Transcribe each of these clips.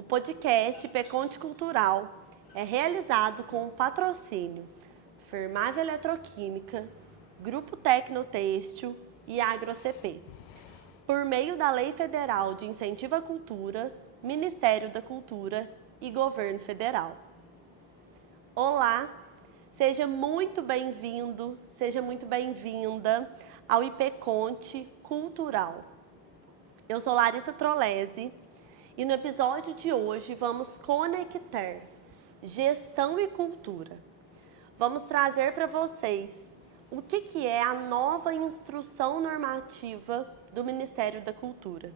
O podcast Peconte Cultural é realizado com o patrocínio Firmave Eletroquímica, Grupo Tecnotêxtil e AgroCP, por meio da Lei Federal de Incentivo à Cultura, Ministério da Cultura e Governo Federal. Olá, seja muito bem-vindo, seja muito bem-vinda ao IPConte Cultural. Eu sou Larissa Trolesi e no episódio de hoje vamos conectar gestão e cultura. Vamos trazer para vocês o que é a nova instrução normativa do Ministério da Cultura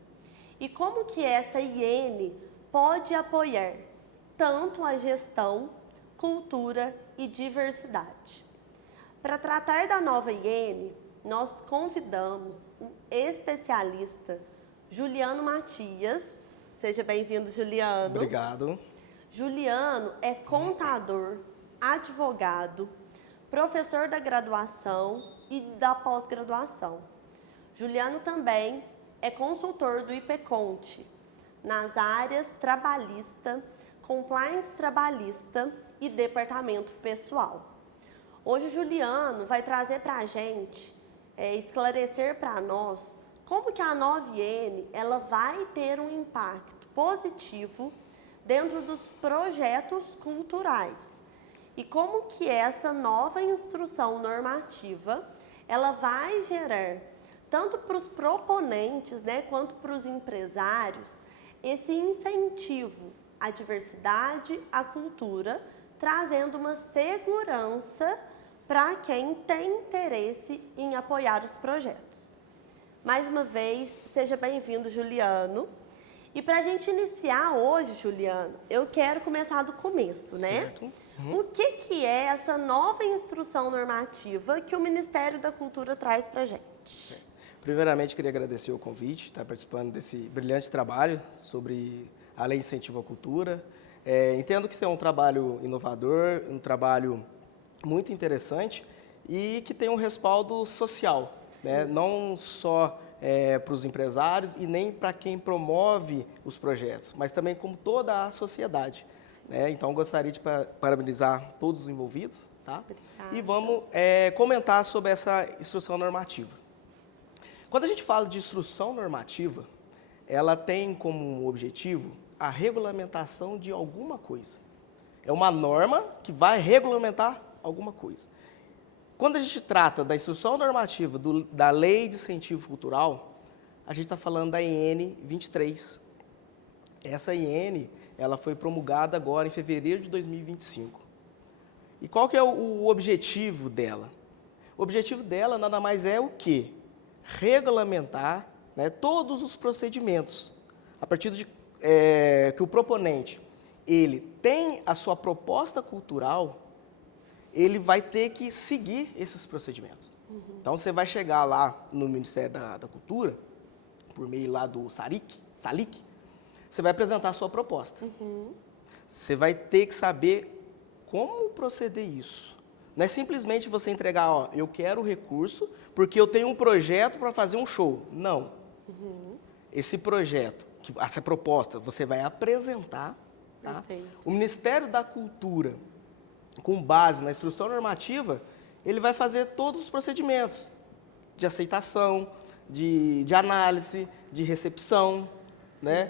e como que essa IN pode apoiar tanto a gestão, cultura e diversidade. Para tratar da nova IN, nós convidamos um especialista, Juliano Matias. Seja bem-vindo, Juliano. Obrigado. Juliano é contador, advogado, professor da graduação e da pós-graduação. Juliano também é consultor do IPConte nas áreas trabalhista, compliance trabalhista e departamento pessoal. Hoje o Juliano vai trazer para a gente, esclarecer para nós como que a nova IN ela vai ter um impacto positivo dentro dos projetos culturais e como que essa nova instrução normativa ela vai gerar tanto para os proponentes, quanto para os empresários esse incentivo à diversidade, à cultura, trazendo uma segurança para quem tem interesse em apoiar os projetos. Mais uma vez, seja bem-vindo, Juliano. E para a gente iniciar hoje, Juliano, eu quero começar do começo, né? Certo. O que é essa nova instrução normativa que o Ministério da Cultura traz para a gente? Certo. Primeiramente, queria agradecer o convite, estar participando desse brilhante trabalho sobre a Lei de Incentivo à Cultura. Entendo que isso é um trabalho inovador, um trabalho muito interessante e que tem um respaldo social, né? Não só para os empresários e nem para quem promove os projetos, mas também como toda a sociedade, né? Então, gostaria de parabenizar todos os envolvidos, tá? Obrigada. E vamos comentar sobre essa instrução normativa. Quando a gente fala de instrução normativa, ela tem como objetivo a regulamentação de alguma coisa. É uma norma que vai regulamentar alguma coisa. Quando a gente trata da instrução normativa da Lei de Incentivo Cultural, a gente está falando da IN 23. Essa IN ela foi promulgada agora em fevereiro de 2025. E qual que é o objetivo dela? O objetivo dela nada mais é o quê? Regulamentar, né, todos os procedimentos. A partir de que o proponente ele tem a sua proposta cultural, ele vai ter que seguir esses procedimentos. Então, você vai chegar lá no Ministério da Cultura, por meio lá do SALIC, você vai apresentar a sua proposta. Você vai ter que saber como proceder isso. Não é simplesmente você entregar, ó, eu quero o recurso porque eu tenho um projeto para fazer um show. Não. Esse projeto, essa proposta, você vai apresentar. Tá? O Ministério da Cultura, com base na instrução normativa, ele vai fazer todos os procedimentos de aceitação, de análise, de recepção, né?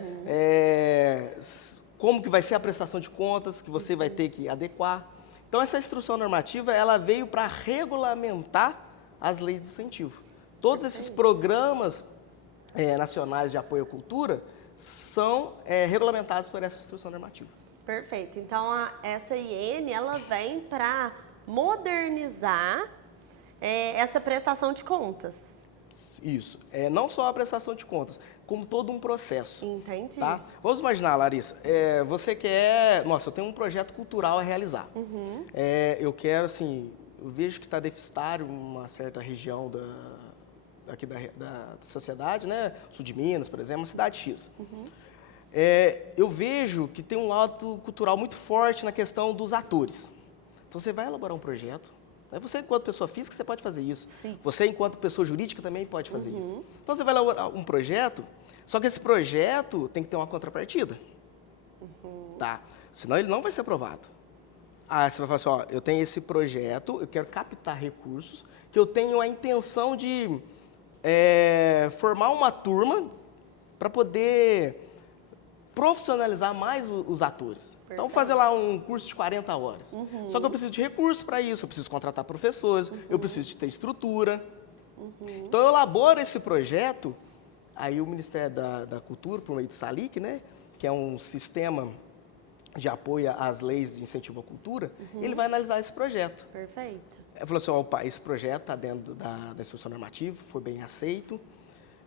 Como que vai ser a prestação de contas que você vai ter que adequar. Então, essa instrução normativa, ela veio para regulamentar as leis de incentivo. Todos esses programas nacionais de apoio à cultura são regulamentados por essa instrução normativa. Perfeito. Então, essa IN, ela vem para modernizar essa prestação de contas. Isso. Não só a prestação de contas, como todo um processo. Entendi. Tá? Vamos imaginar, Larissa, você quer... Nossa, eu tenho um projeto cultural a realizar. Eu quero, assim, eu vejo que está deficitário uma certa região aqui da sociedade, né? Sul de Minas, por exemplo, uma cidade X. Eu vejo que tem um lado cultural muito forte na questão dos atores. Então, você vai elaborar um projeto. Você, enquanto pessoa física, você pode fazer isso. Sim. Você, enquanto pessoa jurídica, também pode fazer isso. Então, você vai elaborar um projeto, só que esse projeto tem que ter uma contrapartida. Tá? Senão ele não vai ser aprovado. Ah, você vai falar assim, ó, eu tenho esse projeto, eu quero captar recursos, que eu tenho a intenção de formar uma turma para poder profissionalizar mais os atores. Perfeito. Então, fazer lá um curso de 40 horas. Só que eu preciso de recursos para isso, eu preciso contratar professores, eu preciso de ter estrutura. Então, eu elaboro esse projeto, aí o Ministério da Cultura, por meio do SALIC, né, que é um sistema de apoio às leis de incentivo à cultura, ele vai analisar esse projeto. Perfeito. Ele falou assim, opa, esse projeto está dentro da instrução normativa, foi bem aceito,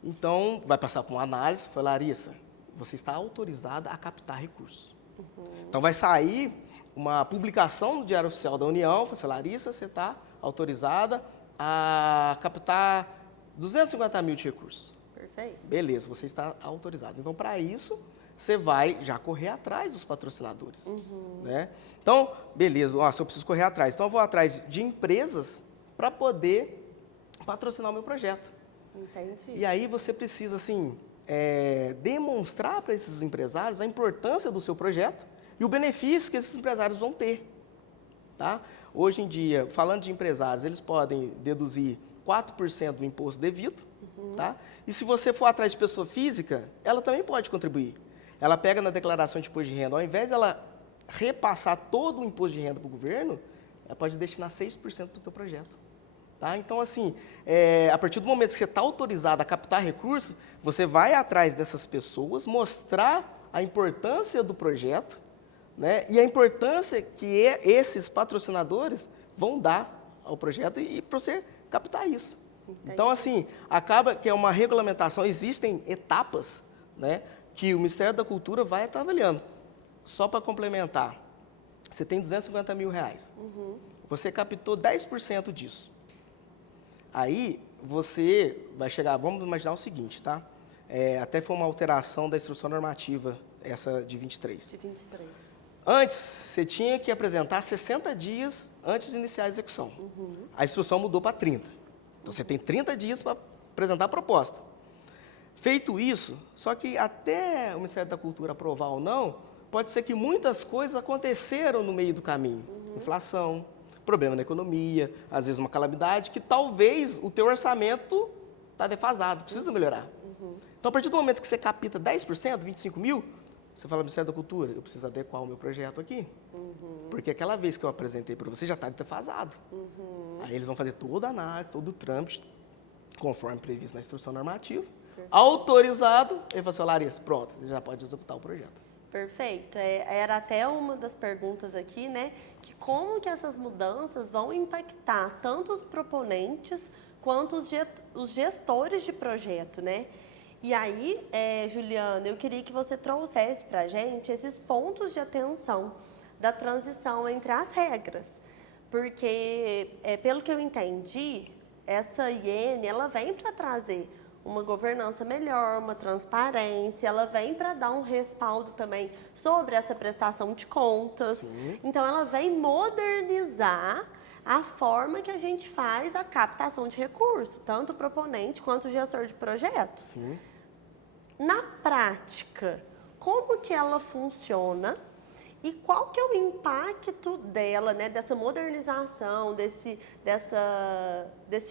então vai passar por uma análise. Foi, Larissa, você está autorizada a captar recursos. Então vai sair uma publicação no Diário Oficial da União, falou assim, Larissa, você está autorizada a captar 250 mil de recursos. Perfeito. Beleza, você está autorizado. Então, para isso, você vai já correr atrás dos patrocinadores. Né? Então, beleza, ó, se eu preciso correr atrás, então eu vou atrás de empresas para poder patrocinar o meu projeto. Entendi. E aí você precisa, assim, demonstrar para esses empresários a importância do seu projeto e o benefício que esses empresários vão ter. Tá? Hoje em dia, falando de empresários, eles podem deduzir 4% do imposto devido. Tá? E se você for atrás de pessoa física, ela também pode contribuir. Ela pega na declaração de imposto de renda, ao invés de ela repassar todo o imposto de renda para o governo, ela pode destinar 6% para o seu projeto. Tá? Então, assim, a partir do momento que você está autorizado a captar recursos, você vai atrás dessas pessoas, mostrar a importância do projeto, né? E a importância que esses patrocinadores vão dar ao projeto e para você captar isso. Entendi. Então, assim, acaba que é uma regulamentação, existem etapas, né, que o Ministério da Cultura vai estar avaliando. Só para complementar, você tem 250 mil reais. Você captou 10% disso. Aí, você vai chegar, vamos imaginar o seguinte, tá? Até foi uma alteração da instrução normativa, essa de 23. De 23. Antes, você tinha que apresentar 60 dias antes de iniciar a execução. A instrução mudou para 30. Então, você tem 30 dias para apresentar a proposta. Feito isso, só que até o Ministério da Cultura aprovar ou não, pode ser que muitas coisas aconteceram no meio do caminho. Inflação, problema na economia, às vezes uma calamidade, que talvez o teu orçamento está defasado, precisa melhorar. Então, a partir do momento que você capta 10%, 25 mil, você fala, Ministério da Cultura, eu preciso adequar o meu projeto aqui. Porque aquela vez que eu apresentei para você já está defasado. Aí eles vão fazer toda a análise, todo o trâmite, conforme previsto na instrução normativa. Autorizado, ele falou assim, Larissa, pronto, você já pode executar o projeto. Perfeito. Era até uma das perguntas aqui, né? Que como que essas mudanças vão impactar tanto os proponentes quanto os gestores de projeto, né? E aí, Juliana, eu queria que você trouxesse para a gente esses pontos de atenção da transição entre as regras. Porque, pelo que eu entendi, essa IN, ela vem para trazer uma governança melhor, uma transparência, ela vem para dar um respaldo também sobre essa prestação de contas. Sim. Então, ela vem modernizar a forma que a gente faz a captação de recursos, tanto o proponente quanto o gestor de projetos. Sim. Na prática, como que ela funciona e qual que é o impacto dela, né, dessa modernização, desse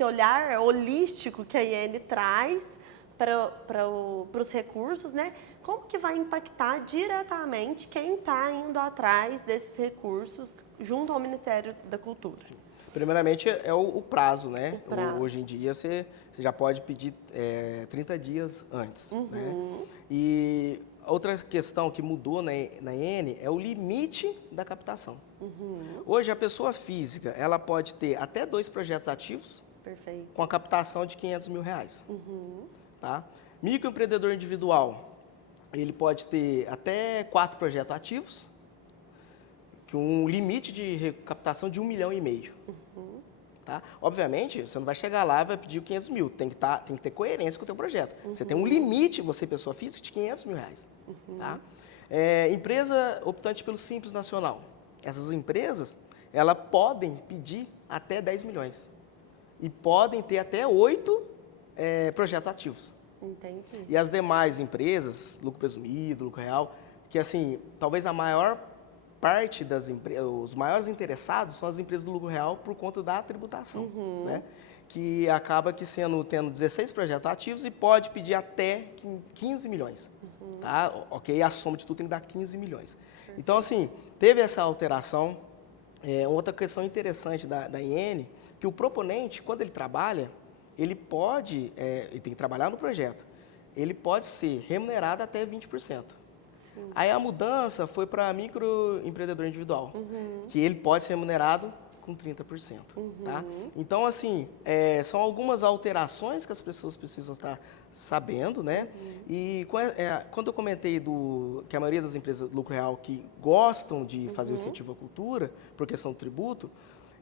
olhar holístico que a IN traz para os recursos, né? Como que vai impactar diretamente quem está indo atrás desses recursos junto ao Ministério da Cultura? Sim. Primeiramente, é o prazo, né? O prazo. Hoje em dia, você já pode pedir 30 dias antes. Né? E outra questão que mudou na IN é o limite da captação. Hoje, a pessoa física, ela pode ter até 2 projetos ativos. Perfeito. Com a captação de 500 mil reais. Tá? Microempreendedor individual, ele pode ter até 4 projetos ativos, com um limite de captação de 1,5 milhão. Tá? Obviamente, você não vai chegar lá e vai pedir 500 mil, tem que ter coerência com o teu projeto. Você tem um limite, você pessoa física, de 500 mil reais. Tá? Empresa optante pelo Simples Nacional. Essas empresas, elas podem pedir até 10 milhões. E podem ter até 8 projetos ativos. Entendi. E as demais empresas, lucro presumido, lucro real, que assim, talvez a maior parte os maiores interessados são as empresas do lucro real por conta da tributação, né? Que acaba tendo 16 projetos ativos e pode pedir até 15 milhões, tá? Ok, a soma de tudo tem que dar 15 milhões. Então, assim, teve essa alteração. Outra questão interessante da IN, que o proponente, quando ele trabalha, ele tem que trabalhar no projeto, ele pode ser remunerado até 20%. Sim. Aí a mudança foi para microempreendedor individual, que ele pode ser remunerado com 30%. Tá? Então, assim, são algumas alterações que as pessoas precisam estar sabendo, né? E quando eu comentei que a maioria das empresas do lucro real que gostam de fazer o incentivo à cultura, por questão do tributo,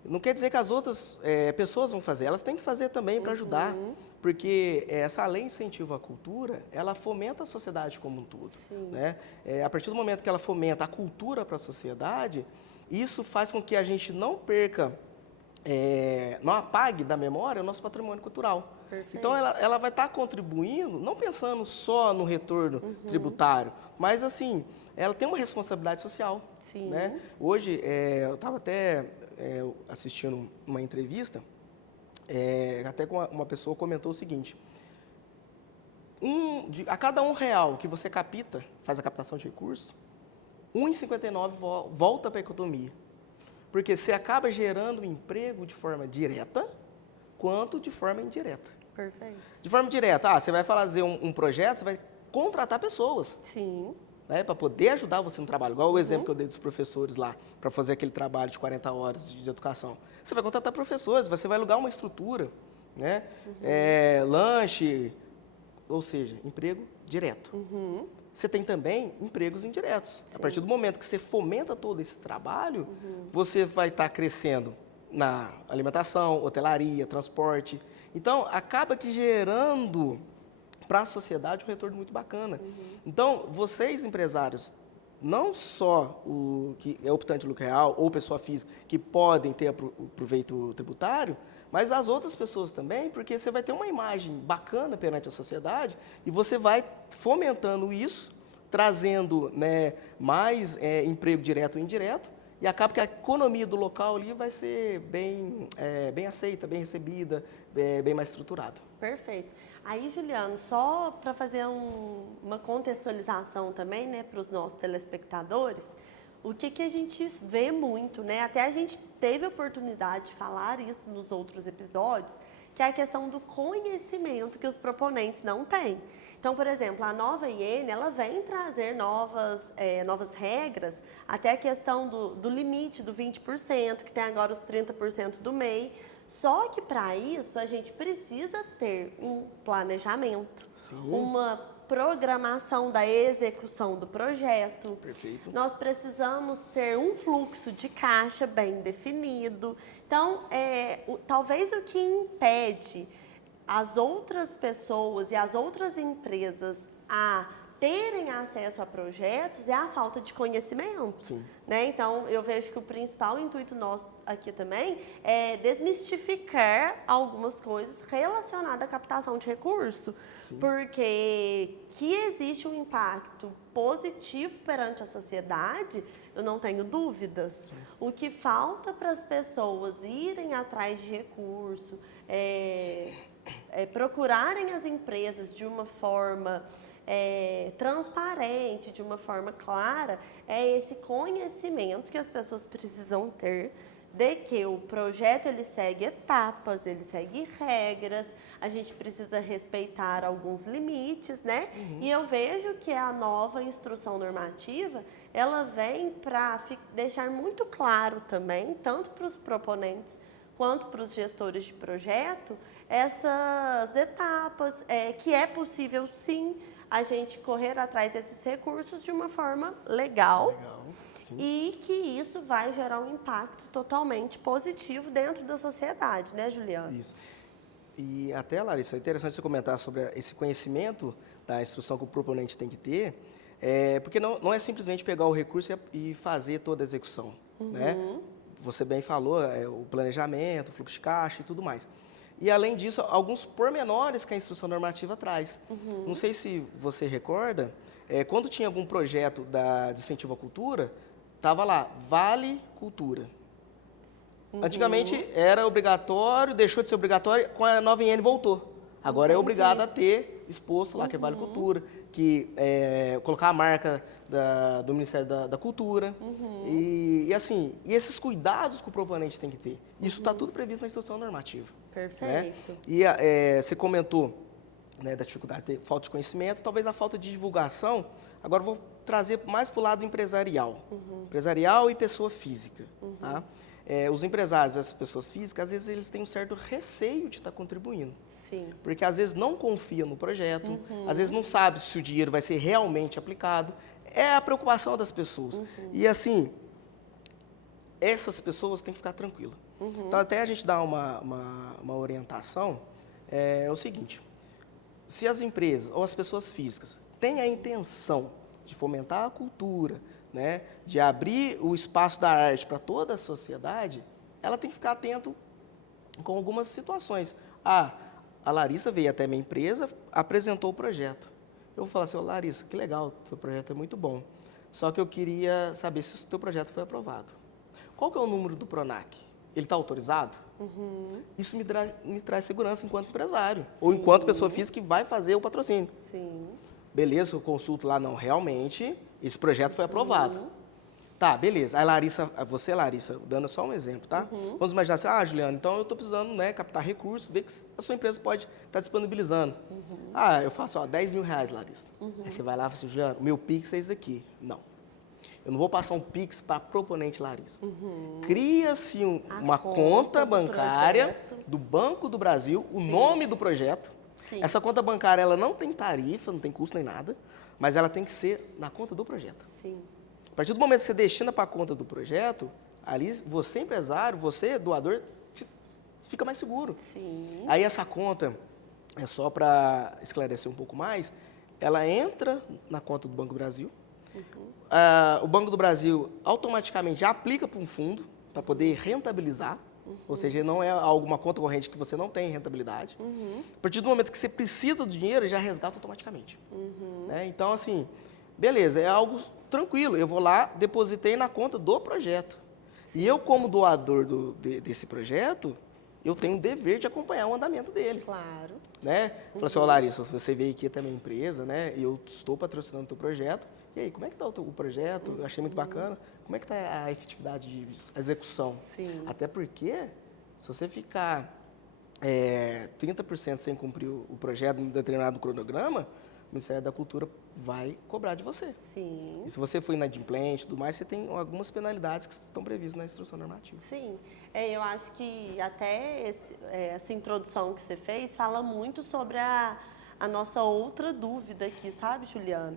não quer dizer que as outras pessoas vão fazer, elas têm que fazer também para ajudar, porque essa lei incentivo à cultura, ela fomenta a sociedade como um todo. Né? A partir do momento que ela fomenta a cultura para a sociedade, isso faz com que a gente não perca, não apague da memória o nosso patrimônio cultural. Perfeito. Então, ela vai estar contribuindo, não pensando só no retorno tributário, mas assim, ela tem uma responsabilidade social. Sim. Né? Hoje, eu estava até assistindo uma entrevista, até com uma pessoa comentou o seguinte: a cada R$1 que você faz a captação de recursos, R$1,59 volta para a economia. Porque você acaba gerando emprego de forma direta, quanto de forma indireta. Perfeito. De forma direta, você vai fazer um projeto, você vai contratar pessoas. Sim. Né, para poder ajudar você no trabalho. Igual o exemplo que eu dei dos professores lá, para fazer aquele trabalho de 40 horas de educação. Você vai contratar professores, você vai alugar uma estrutura, né? Lanche, ou seja, emprego direto. Você tem também empregos indiretos. Sim. A partir do momento que você fomenta todo esse trabalho, você vai estar crescendo na alimentação, hotelaria, transporte. Então, acaba que gerando para a sociedade um retorno muito bacana. Então, vocês empresários, não só o que é optante lucro real ou pessoa física, que podem ter o proveito tributário, mas as outras pessoas também, porque você vai ter uma imagem bacana perante a sociedade e você vai fomentando isso, trazendo, né, mais emprego direto ou indireto, e acaba que a economia do local ali vai ser bem aceita, bem recebida, bem mais estruturada. Perfeito. Aí, Juliano, só para fazer uma contextualização também, né, para os nossos telespectadores, o que a gente vê muito, né? Até a gente teve a oportunidade de falar isso nos outros episódios, que é a questão do conhecimento que os proponentes não têm. Então, por exemplo, a nova IN, ela vem trazer novas regras, até a questão do limite do 20%, que tem agora os 30% do MEI. Só que para isso a gente precisa ter um planejamento, sim, uma programação da execução do projeto. Perfeito. Nós precisamos ter um fluxo de caixa bem definido. Então, talvez o que impede as outras pessoas e as outras empresas a terem acesso a projetos é a falta de conhecimento. Sim. Né? Então, eu vejo que o principal intuito nosso aqui também é desmistificar algumas coisas relacionadas à captação de recurso. Sim. Porque que existe um impacto positivo perante a sociedade, eu não tenho dúvidas. Sim. O que falta para as pessoas irem atrás de recurso, procurarem as empresas de uma forma transparente, de uma forma clara, é esse conhecimento que as pessoas precisam ter de que o projeto ele segue etapas, ele segue regras, a gente precisa respeitar alguns limites, né? E eu vejo que a nova instrução normativa, ela vem para deixar muito claro também, tanto para os proponentes quanto para os gestores de projeto, essas etapas, que é possível sim a gente correr atrás desses recursos de uma forma legal. E que isso vai gerar um impacto totalmente positivo dentro da sociedade, né, Juliano? Isso. E até, Larissa, é interessante você comentar sobre esse conhecimento da instrução que o proponente tem que ter, porque não é simplesmente pegar o recurso e fazer toda a execução, né? Você bem falou, o planejamento, o fluxo de caixa e tudo mais. E, além disso, alguns pormenores que a instrução normativa traz. Não sei se você recorda, quando tinha algum projeto de incentivo à cultura, estava lá, Vale Cultura. Antigamente era obrigatório, deixou de ser obrigatório, com a nova IN voltou. Agora é obrigado a ter exposto lá que é Vale Cultura, que colocar a marca do Ministério da Cultura. E esses cuidados que o proponente tem que ter. Isso está tudo previsto na instrução normativa. Perfeito. Né? E você comentou, né, da dificuldade de ter falta de conhecimento, talvez a falta de divulgação. Agora eu vou trazer mais para o lado empresarial. Empresarial e pessoa física. Tá? Os empresários, as pessoas físicas, às vezes eles têm um certo receio de estar contribuindo. Sim. Porque às vezes não confia no projeto, às vezes não sabe se o dinheiro vai ser realmente aplicado. É a preocupação das pessoas. E assim, essas pessoas têm que ficar tranquilas. Então até a gente dá uma orientação, é o seguinte, se as empresas ou as pessoas físicas têm a intenção de fomentar a cultura, né, de abrir o espaço da arte para toda a sociedade, ela tem que ficar atento com algumas situações. A Larissa veio até minha empresa, apresentou o projeto. Eu vou falar assim, Larissa, que legal, o teu projeto é muito bom. Só que eu queria saber se o teu projeto foi aprovado. Qual que é o número do PRONAC? Ele está autorizado? Isso me traz segurança enquanto empresário. Ou enquanto pessoa física que vai fazer o patrocínio. Sim. Beleza, eu consulto lá, não, realmente, esse projeto foi aprovado. Tá, beleza. Aí, Larissa, Larissa, dando só um exemplo, tá? Vamos imaginar assim, Juliana, então eu estou precisando, né, captar recursos, ver que a sua empresa pode estar disponibilizando. Eu faço, R$10 mil, Larissa. Aí você vai lá e fala assim, Juliana, o meu Pix é esse daqui. Não. Eu não vou passar um Pix para a proponente Larissa. Cria-se uma conta bancária do Banco do Brasil, o nome do projeto. Sim. Essa conta bancária, ela não tem tarifa, não tem custo nem nada, mas ela tem que ser na conta do projeto. Sim. A partir do momento que você destina para a conta do projeto, ali você empresário, você doador, fica mais seguro. Sim. Aí essa conta, é só para esclarecer um pouco mais, ela entra na conta do Banco do Brasil. O Banco do Brasil automaticamente já aplica para um fundo para poder rentabilizar. Ou seja, não é alguma conta corrente que você não tem rentabilidade. A partir do momento que você precisa do dinheiro, já resgata automaticamente. Né? Então, assim, beleza, é algo tranquilo. Eu vou lá, depositei na conta do projeto. Sim. E eu, como doador desse projeto, eu tenho o dever de acompanhar o andamento dele. Claro. Né? Falei assim, Larissa, você veio aqui até minha empresa, né? E eu estou patrocinando o teu projeto. E aí, como é que está o projeto? Eu achei muito bacana. Como é que está a efetividade de execução? Sim. Até porque, se você ficar 30% sem cumprir o projeto em determinado cronograma, o Ministério da Cultura vai cobrar de você. Sim. E se você for inadimplente e tudo mais, você tem algumas penalidades que estão previstas na instrução normativa. Sim. Eu acho que até essa introdução que você fez fala muito sobre a nossa outra dúvida aqui, sabe, Juliano?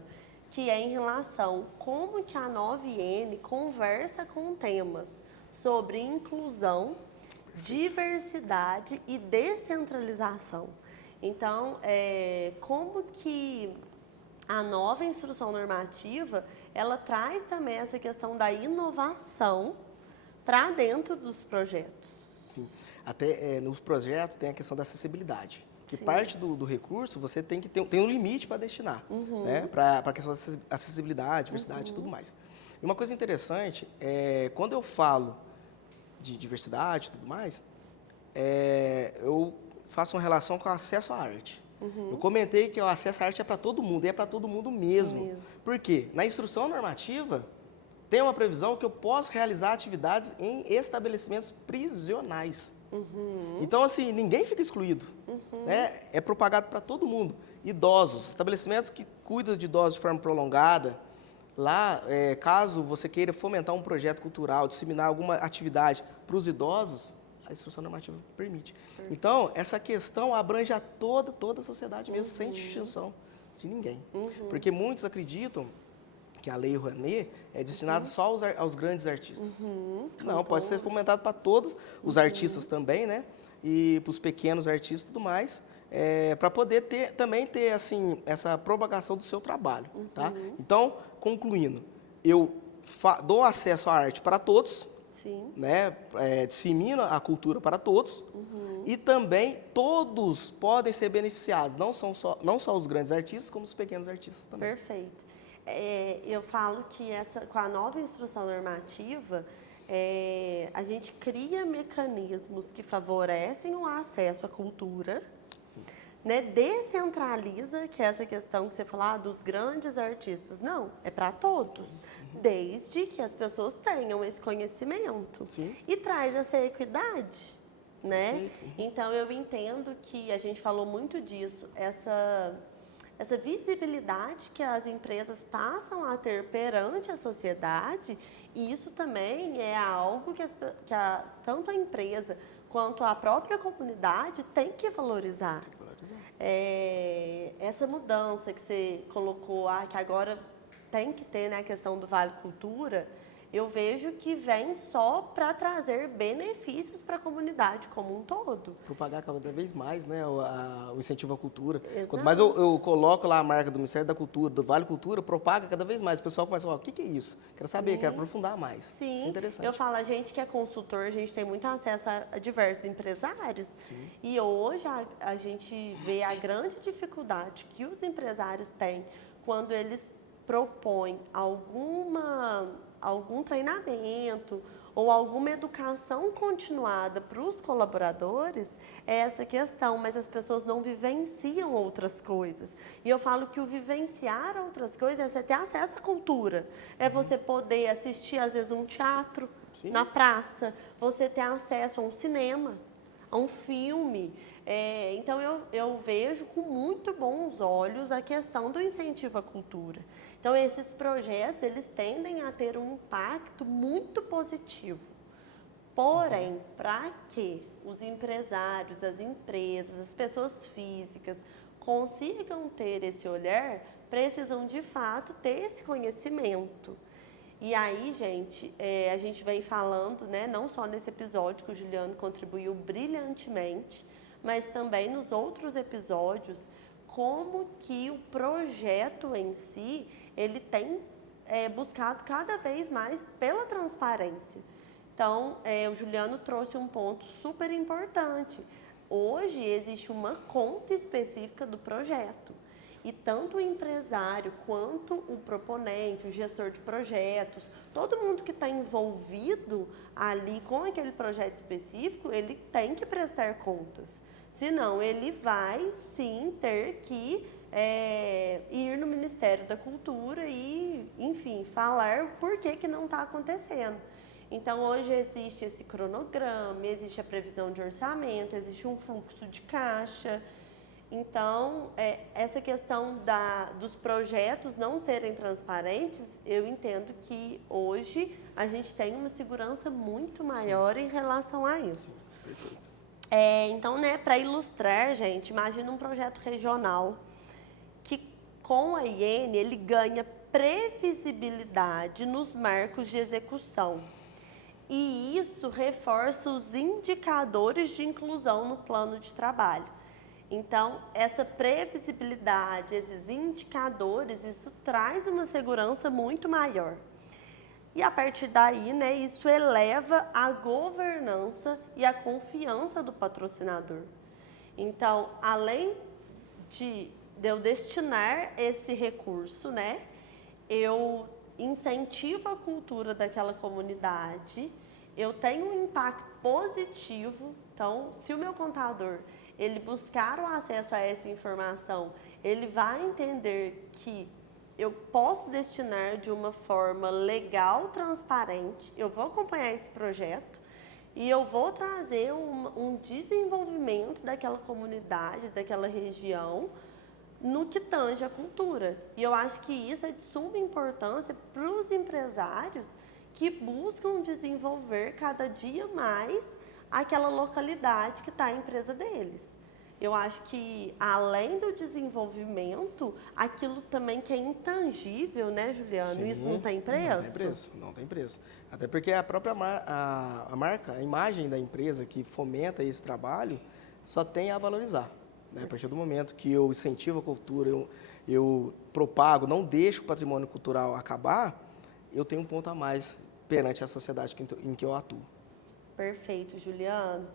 Que é em relação como que a 9N conversa com temas sobre inclusão, diversidade e descentralização. Então, como que a nova instrução normativa, ela traz também essa questão da inovação para dentro dos projetos. Sim. Até nos projetos tem a questão da acessibilidade. Que Sim. parte do recurso você tem que ter um limite para destinar, né? Para a questão da acessibilidade, diversidade e tudo mais. E uma coisa interessante é quando eu falo de diversidade e tudo mais, eu faço uma relação com o acesso à arte. Eu comentei que o acesso à arte é para todo mundo, e é para todo mundo mesmo. Por quê? Na instrução normativa, tem uma previsão que eu posso realizar atividades em estabelecimentos prisionais. Então, assim, ninguém fica excluído. Né? É propagado para todo mundo. Idosos, estabelecimentos que cuidam de idosos de forma prolongada. Lá, caso você queira fomentar um projeto cultural, disseminar alguma atividade para os idosos, a instrução normativa permite. Então, essa questão abrange a toda a sociedade mesmo, sem distinção de ninguém. Porque muitos acreditam que a Lei Rouanet é destinada só aos grandes artistas. Não, pode ser fomentado para todos os artistas também, né? E para os pequenos artistas e tudo mais, para poder também ter assim, essa propagação do seu trabalho. Tá? Então, concluindo, eu dou acesso à arte para todos, Sim. né? Dissemina a cultura para todos e também todos podem ser beneficiados, não só os grandes artistas, como os pequenos artistas também. Perfeito. Eu falo que com a nova instrução normativa, a gente cria mecanismos que favorecem o acesso à cultura, Sim. né? Descentraliza, que é essa questão que você falou, dos grandes artistas. Não, é para todos, desde que as pessoas tenham esse conhecimento. Sim. E traz essa equidade, né? Perfeito. Então, eu entendo que a gente falou muito disso, essa visibilidade que as empresas passam a ter perante a sociedade, e isso também é algo que, tanto a empresa quanto a própria comunidade tem que valorizar. Essa mudança que você colocou, que agora tem que ter, né, a questão do Vale Cultura, eu vejo que vem só para trazer benefícios para a comunidade como um todo. Propagar cada vez mais, né, o incentivo à cultura. Exato. Quanto mais eu coloco lá a marca do Ministério da Cultura, do Vale Cultura, propaga cada vez mais. O pessoal começa a falar, o que é isso? Quero saber, quero aprofundar mais. Sim, isso é interessante. Eu falo, a gente que é consultor, a gente tem muito acesso a diversos empresários. Sim. E hoje a gente vê a grande dificuldade que os empresários têm quando eles propõem algum treinamento ou alguma educação continuada para os colaboradores, é essa questão, mas as pessoas não vivenciam outras coisas. E eu falo que o vivenciar outras coisas é você ter acesso à cultura, é você poder assistir, às vezes, um teatro na praça, você ter acesso a um cinema, a um filme. Então, eu vejo com muito bons olhos a questão do incentivo à cultura. Então, esses projetos, eles tendem a ter um impacto muito positivo. Porém, para que os empresários, as empresas, as pessoas físicas consigam ter esse olhar, precisam, de fato, ter esse conhecimento. E aí, gente, a gente vem falando, né, não só nesse episódio que o Juliano contribuiu brilhantemente, mas também nos outros episódios, como que o projeto em si, ele tem buscado cada vez mais pela transparência. Então, o Juliano trouxe um ponto super importante. Hoje, existe uma conta específica do projeto. E tanto o empresário quanto o proponente, o gestor de projetos, todo mundo que está envolvido ali com aquele projeto específico, ele tem que prestar contas. Senão, ele vai, sim, ter que ir no Ministério da Cultura e, enfim, falar por que não está acontecendo. Então, hoje existe esse cronograma, existe a previsão de orçamento, existe um fluxo de caixa. Então, essa questão dos projetos não serem transparentes, eu entendo que hoje a gente tem uma segurança muito maior em relação a isso. Perfeito. Então, né, para ilustrar, gente, imagina um projeto regional que com a IN ele ganha previsibilidade nos marcos de execução. E isso reforça os indicadores de inclusão no plano de trabalho. Então, essa previsibilidade, esses indicadores, isso traz uma segurança muito maior. E a partir daí, né, isso eleva a governança e a confiança do patrocinador. Então, além de eu destinar esse recurso, né, eu incentivo a cultura daquela comunidade, eu tenho um impacto positivo. Então, se o meu contador ele buscar o acesso a essa informação, ele vai entender que eu posso destinar de uma forma legal, transparente, eu vou acompanhar esse projeto e eu vou trazer um desenvolvimento daquela comunidade, daquela região, no que tange a cultura. E eu acho que isso é de suma importância para os empresários que buscam desenvolver cada dia mais aquela localidade que está a empresa deles. Eu acho que, além do desenvolvimento, aquilo também que é intangível, né, Juliano? Sim, isso não tem preço? Não tem preço, não tem preço. Até porque a própria marca, a imagem da empresa que fomenta esse trabalho, só tem a valorizar. Né? A partir do momento que eu incentivo a cultura, eu propago, não deixo o patrimônio cultural acabar, eu tenho um ponto a mais perante a sociedade em que eu atuo. Perfeito, Juliano.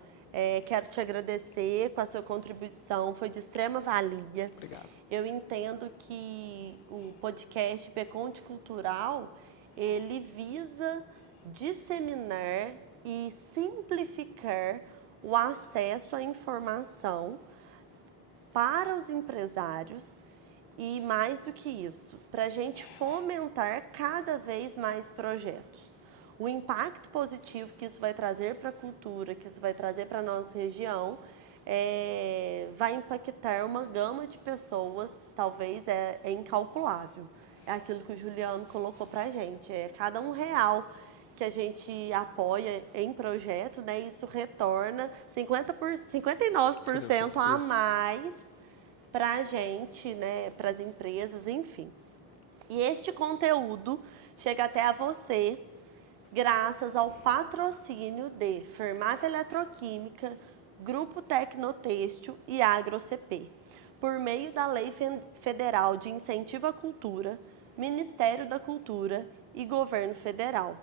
Quero te agradecer com a sua contribuição, foi de extrema valia. Obrigado. Eu entendo que o podcast Peconte Cultural, ele visa disseminar e simplificar o acesso à informação para os empresários e, mais do que isso, para a gente fomentar cada vez mais projetos. O impacto positivo que isso vai trazer para a cultura, que isso vai trazer para a nossa região, vai impactar uma gama de pessoas, talvez é incalculável. É aquilo que o Juliano colocou para a gente, cada R$1 que a gente apoia em projeto, né, isso retorna 59% a mais para a gente, né, para as empresas, enfim. E este conteúdo chega até a você graças ao patrocínio de Fermave Eletroquímica, Grupo Tecnotêxtil e AgroCP, por meio da Lei Federal de Incentivo à Cultura, Ministério da Cultura e Governo Federal.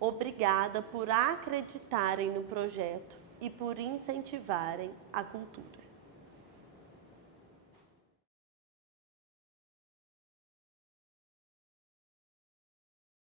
Obrigada por acreditarem no projeto e por incentivarem a cultura.